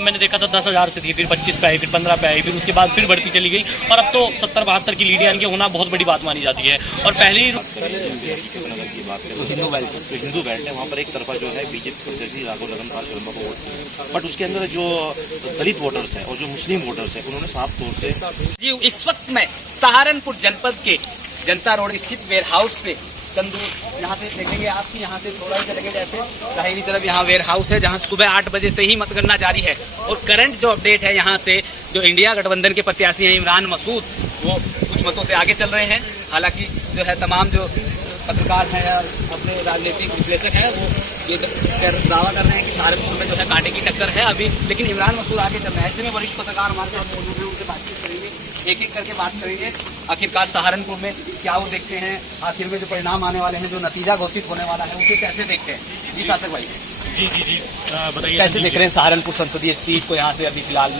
जब मैंने देखा था 10,000 से थी, फिर 25 पे आई, फिर 15 पे आई, फिर उसके बाद फिर बढ़ती चली गई और अब तो 70-72 की लीड यानी कि होना बहुत बड़ी बात मानी जाती है। और पहले ही हिंदू बेल्ट है, वहाँ पर एक तरफा जो है बीजेपी प्रत्याशी राघव लगन पाल शर्मा को वोट, बट उसके अंदर जो दलित वोटर्स हैं और जो मुस्लिम वोटर्स हैं उन्होंने साफ तौर से जी इस वक्त मैं सहारनपुर जनपद के जनता रोड स्थित वेयर हाउस से चंदू यहाँ से देखेंगे आपकी, यहाँ से थोड़ा ही चलेंगे जैसे दाहिनी तरफ यहाँ वेयर हाउस है जहाँ सुबह 8 बजे से ही मतगणना जारी है। और करंट जो अपडेट है यहाँ से जो इंडिया गठबंधन के प्रत्याशी हैं इमरान मसूद, वो कुछ मतों से आगे चल रहे हैं। हालांकि जो है तमाम जो पत्रकार हैं या अपने राजनीतिक विश्लेषक हैं वो ये दावा कर रहे हैं कि सहारनपुर में जो है कांटे की टक्कर है अभी, लेकिन इमरान मसूद आगे चल रहे हैं। ऐसे में वरिष्ठ पत्रकार हमारे साथ मौजूद हैं, उनसे बातचीत करेंगे, एक एक करके बात करेंगे आखिरकार सहारनपुर में क्या वो देखते हैं, आखिर में जो परिणाम आने वाले हैं, जो नतीजा घोषित होने वाला है उसे कैसे देखते हैं। जी शासक भाई जी बताइए कैसे देख रहे हैं सहारनपुर संसदीय सीट को। यहाँ से अभी हाल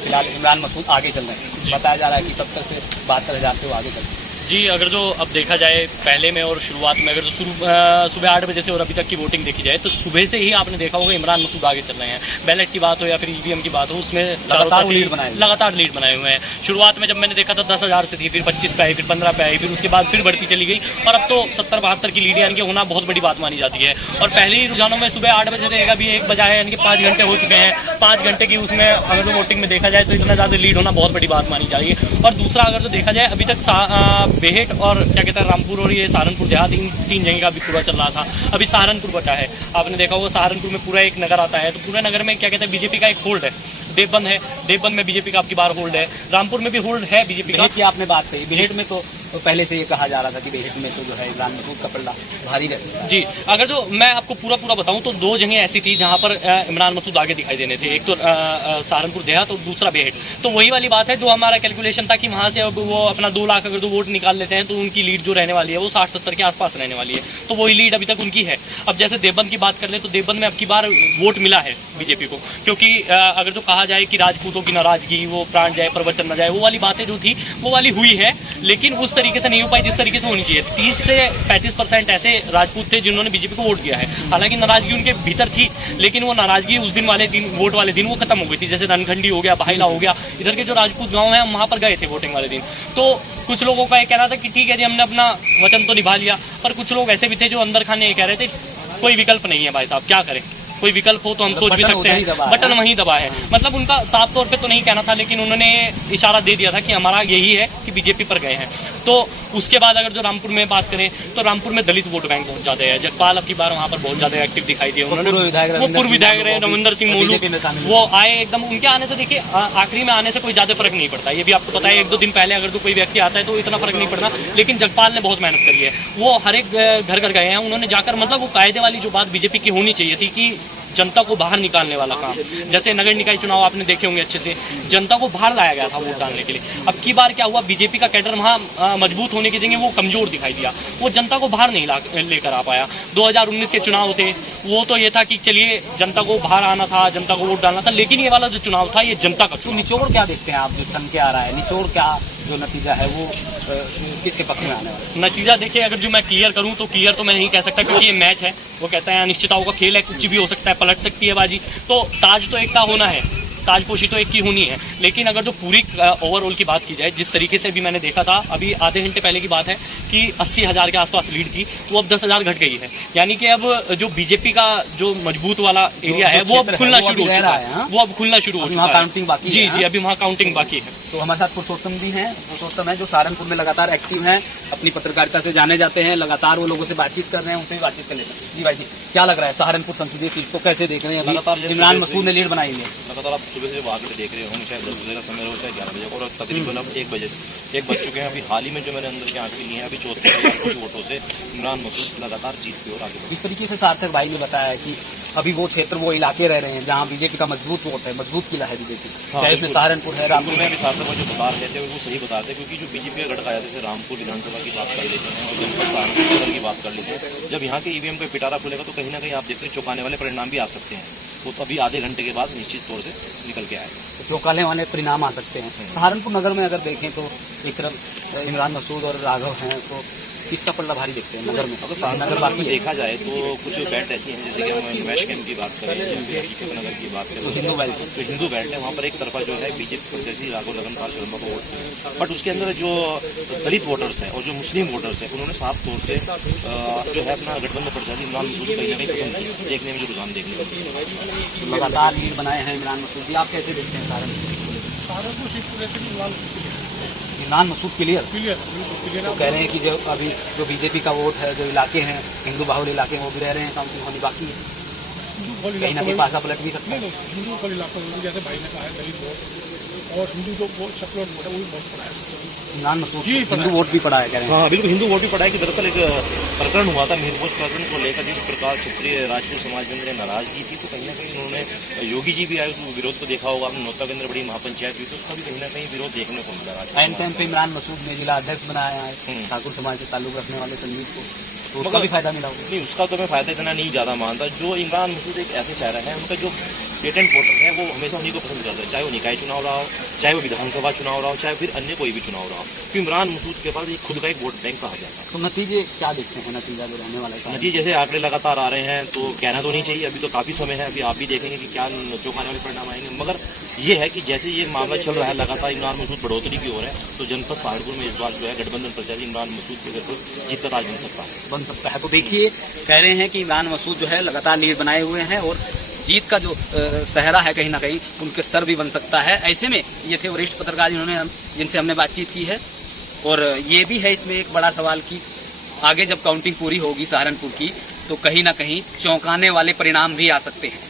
फिलहाल इमरान मसूद आगे चल रहे हैं, बताया जा रहा है कि 70 से 72,000 से वो आगे चल रहे हैं। जी, अगर जो अब देखा जाए पहले में और शुरुआत में, अगर जो सुबह 8 बजे से और अभी तक की वोटिंग देखी जाए तो सुबह से ही आपने देखा होगा इमरान मसूद आगे चल रहे हैं। बैलेट की बात हो या फिर ईवीएम की बात हो, उसमें लगातार लीड बनाए हुए हैं। शुरुआत में जब मैंने देखा था 10,000 से थी, फिर 25 पे आई, फिर 15 पे आई, फिर उसके बाद फिर बढ़ती चली गई और अब तो 70-72 की लीड यानी कि होना बहुत बड़ी बात मानी जाती है। और पहले ही रुझानों में सुबह 8 बजे रहेगा भी 1 बजा है, यानी कि 5 घंटे हो चुके हैं। 5 घंटे की उसमें अगर जो वोटिंग में देखा जाए तो इतना ज़्यादा लीड होना बहुत बड़ी बात मानी जाती है। और दूसरा अगर जो देखा जाए अभी तक बेहेट और क्या कहते हैं रामपुर और ये सहारनपुर देहात तीन जगह का भी पूरा चल रहा था, अभी सहारनपुर बचा है। आपने देखा होगा सहारनपुर में पूरा एक नगर आता है, तो पूरे नगर में क्या कहते हैं बीजेपी का एक होल्ड है। देवबंद है, देवबंद में बीजेपी का आपकी बार होल्ड है, रामपुर में भी होल्ड है बीजेपी का। की आपने बात कही, बेहेट में तो पहले से ये कहा जा रहा था कि बेहेट में तो जो है इमरान मसूद का पल्ला भारी रह सकता है। जी, अगर जो मैं आपको पूरा बताऊं तो 2 जगह ऐसी थी जहां पर इमरान मसूद आगे दिखाई देने थे, एक तो सहारनपुर देहात और दूसरा बेहेट। तो वही वाली बात है जो हमारा कैलकुलेशन था कि वहां से अब वो अपना 2 लाख अगर जो वोट निकाल लेते हैं तो उनकी लीड जो रहने वाली है वो 60-70 के आसपास रहने वाली है। तो वही लीड अभी तक उनकी है। अब जैसे देवबंद की बात कर ले तो देवबंद में अब की बार वोट मिला है बीजेपी को, क्योंकि अगर जो कहा जाए कि राजपूतों की नाराजगी, वो प्राण जाए प्रवचन न जाए, वो वाली बातें जो थी वो वाली हुई है, लेकिन उस तरीके से नहीं हो पाई जिस तरीके से होनी चाहिए। 30 से 35% ऐसे राजपूत थे जिन्होंने बीजेपी को वोट दिया है। हालांकि नाराजगी उनके भीतर थी, लेकिन वो नाराजगी उस दिन वाले दिन, वोट वाले दिन वो खत्म हो गई थी। जैसे रनखंडी हो गया, भाईला हो गया, इधर के जो राजपूत गाँव हैं हम वहाँ पर गए थे वोटिंग वाले दिन। तो कुछ लोगों का ये कहना था कि ठीक है जी हमने अपना वचन तो निभा लिया, पर कुछ लोग ऐसे भी थे जो अंदर खाने ये कह रहे थे कोई विकल्प नहीं है भाई साहब, क्या करें, कोई विकल्प हो तो हम सोच भी सकते हैं, बटन वहीं दबा है। मतलब उनका साफ तौर पे तो नहीं कहना था, लेकिन उन्होंने इशारा दे दिया था कि हमारा यही है कि बीजेपी पर गए हैं। तो उसके बाद अगर जो रामपुर में बात करें तो रामपुर में दलित वोट बैंक बहुत ज़्यादा है। जगपाल अब की बार वहाँ पर बहुत ज़्यादा एक्टिव दिखाई दिए। उन्होंने वो पूर्व विधायक रहे रविंदर सिंह मोलू, वो आए एकदम। उनके आने से देखिए आखिरी में आने से कोई ज़्यादा फर्क नहीं पड़ता, ये भी आपको पता है। 1-2 दिन पहले अगर तो कोई व्यक्ति आता है तो इतना फर्क नहीं पड़ता, लेकिन जगपाल ने बहुत मेहनत करी है। वो हर एक घर गए हैं उन्होंने जाकर, मतलब वो कायदे वाली जो बात बीजेपी की होनी चाहिए थी कि जनता को बाहर निकालने वाला काम। जैसे नगर निकाय चुनाव आपने देखे होंगे अच्छे से, जनता को बाहर लाया गया था वोट डालने के लिए। अब की बार क्या हुआ, बीजेपी का कैडर वहाँ मजबूत होने की जगह वो कमजोर दिखाई दिया, वो जनता को बाहर नहीं लेकर आ पाया। 2019 के चुनाव थे, वो तो ये था कि चलिए जनता को बाहर आना था, जनता को वोट डालना था, लेकिन ये वाला जो चुनाव था ये जनता का। तो निचोड़ क्या देखते हैं आप, जो चल के आ रहा है, निचोड़ क्या जो नतीजा है वो किसके पक्ष में आने वाला है? नतीजा देखिए, अगर जो मैं क्लियर करूं तो क्लियर तो मैं नहीं कह सकता, क्योंकि ये मैच है, वो कहते हैं अनिश्चितताओं का खेल है, कुछ भी हो सकता है, पलट सकती है बाजी। तो ताज तो एक का होना है, ताजपोशी तो एक की होनी है, लेकिन अगर जो पूरी ओवरऑल की बात की जाए, जिस तरीके से भी मैंने देखा था, अभी आधे घंटे पहले की बात है कि 80,000 के आसपास लीड थी, वो अब 10,000 घट गई है। यानी कि अब जो बीजेपी का जो मजबूत वाला एरिया है वो अब खुलना शुरू हो चुका है, वो अब खुलना शुरू हो चुका है। काउंटिंग बाकी जी जी, अभी वहाँ काउंटिंग बाकी है। तो हमारे साथ पुरुषोत्तम भी हैं, पुरुषोत्तम है जो सहारनपुर में लगातार एक्टिव हैं, अपनी पत्रकारिता से जाने जाते हैं, लगातार वो लोगों से बातचीत कर रहे हैं, उनसे भी बातचीत कर लेते हैं। जी भाई जी, क्या लग रहा है सहारनपुर संसदीय सीट को कैसे देख रहे हैं? इमरान मसूद ने लीड बनाई है लगातार, आप सुबह से आगे देख रहे होंगे, चाहे 10 बजे का समय हो चाहे 11 बजे, और तकरीबन अब 1 बज चुके हैं। अभी हाल ही में जो मैंने अंदर के आंकड़े लिए हैं, अभी 74,000 कुछ वोटों से इमरान मसूद लगातार जीत की ओर आगे। इस तरीके से सार्थक भाई ने बताया है कि अभी वो क्षेत्र, वो इलाके रह रहे हैं जहाँ बीजेपी का मजबूत वोट है, मजबूत किला है बीजेपी, चाहे इसमें सहारनपुर है, रामपुर में। सार्थक भाई जो बता रहे थे वो सही बता रहे थे, क्योंकि जो बीजेपी का गढ़ आया, जैसे रामपुर विधानसभा की बात कर लेते हैं और जनपद सहारनपुर की बात कर लेते हैं, जब यहाँ के ईवीएम का पिटारा खुलेगा तो कहीं ना कहीं आप देखते हैं चौंकाने वाले परिणाम भी आ सकते हैं। तो अभी आधे घंटे के बाद निश्चित तौर से निकल के आएगा, तो चौंकाने वाले परिणाम आ सकते हैं। सहारनपुर नगर में अगर देखें तो एक तरफ इमरान मसूद और राघव हैं, तो किसका पल्ला भारी देखते हैं नगर में? अगर सहारनपुर नगर में देखा जाए तो कुछ बेल्ट ऐसी हैं, जैसे कि हम मैश कैंप की बात करें, नगर की बात करें, तो बट उसके अंदर जो दलित वोटर्स हैं और जो मुस्लिम वोटर्स हैं उन्होंने साफ तौर से जो है अपना गठबंधन प्रत्याशी इमरान मसूद कहीं ना कहीं पसंद किया, देखने में जो रुझान देखने को मिला। लगातार लीड बनाए हैं इमरान मसूद जी, आप कैसे देखते हैं सहारनपुर सीट को लेकर इमरान मसूद क्लियर? क्लियर तो कह रहे हैं कि जो अभी जो बीजेपी का वोट है, जो इलाके हैं हिंदू बाहुल इलाके हैं, वो भी रह रहे हैं, काउंटिंग होनी बाकी है, कहीं ना कहीं पासा पलट भी सकता है। हिंदू का इलाका जैसे भाई ने कहा है दलित वोट और हिंदू जो वोट सेकुलर वोट है वो भी बहुत पड़ा है। इमरान मसूद जी, हिंदू वोट भी पड़ा है कह रहे हैं। हाँ बिल्कुल, हिंदू वोट भी पड़ा है कि दरअसल एक प्रकरण हुआ था मीरपुर प्रकरण को लेकर, जिस प्रकार क्षत्रिय राजपूत समाज के अंदर नाराजगी थी, तो कहीं ना कहीं उन्होंने योगी जी भी आए उस विरोध को देखा होगा, आपने नौता के अंदर बड़ी महापंचायत हुई तो उसका भी कहीं ना कहीं विरोध देखने को मिला। एन टाइम पे इमरान मसूद ने जिला अध्यक्ष बनाया है ठाकुर समाज से ताल्लुक रखने वाले संदीप को, तो उसका भी फायदा मिला होगा। नहीं, उसका तो मैं फायदा इतना नहीं ज़्यादा मानता। जो इमरान मसूद एक ऐसे चेहरा है, उनका जो पेटेंट वोटर है वो हमेशा उन्हीं को पसंद करता है, चाहे वो निकाय चुनाव रहा हो, चाहे वो विधानसभा चुनाव रहा हो, चाहे फिर अन्य कोई भी चुनाव रहा हो। तो इमरान मसूद के पास एक खुद का एक वोट बैंक कहा जाता है। तो नतीजे क्या देखते हैं, नतीजा जो रहने वाला है? नतीजे जैसे आंकड़े लगातार आ रहे हैं तो कहना तो नहीं चाहिए, अभी तो काफ़ी समय है, अभी आप भी देखेंगे कि क्या चौंकाने वाले परिणाम आएंगे, मगर ये है कि जैसे ये मामला चल रहा है लगातार इमरान मसूद बढ़ोतरी की ओर है, तो जनपद सहारनपुर में इस बार जो है गठबंधन प्रत्याशी इमरान मसूद के घर पर जीत का ताज बन सकता है। तो देखिए, कह रहे हैं कि इमरान मसूद जो है लगातार लीड बनाए हुए हैं और जीत का जो सहरा है कहीं ना कहीं उनके सर भी बन सकता है। ऐसे में ये थे वरिष्ठ पत्रकार जिनसे हमने बातचीत की है, और ये भी है इसमें एक बड़ा सवाल कि आगे जब काउंटिंग पूरी होगी सहारनपुर की तो कहीं ना कहीं चौंकाने वाले परिणाम भी आ सकते हैं।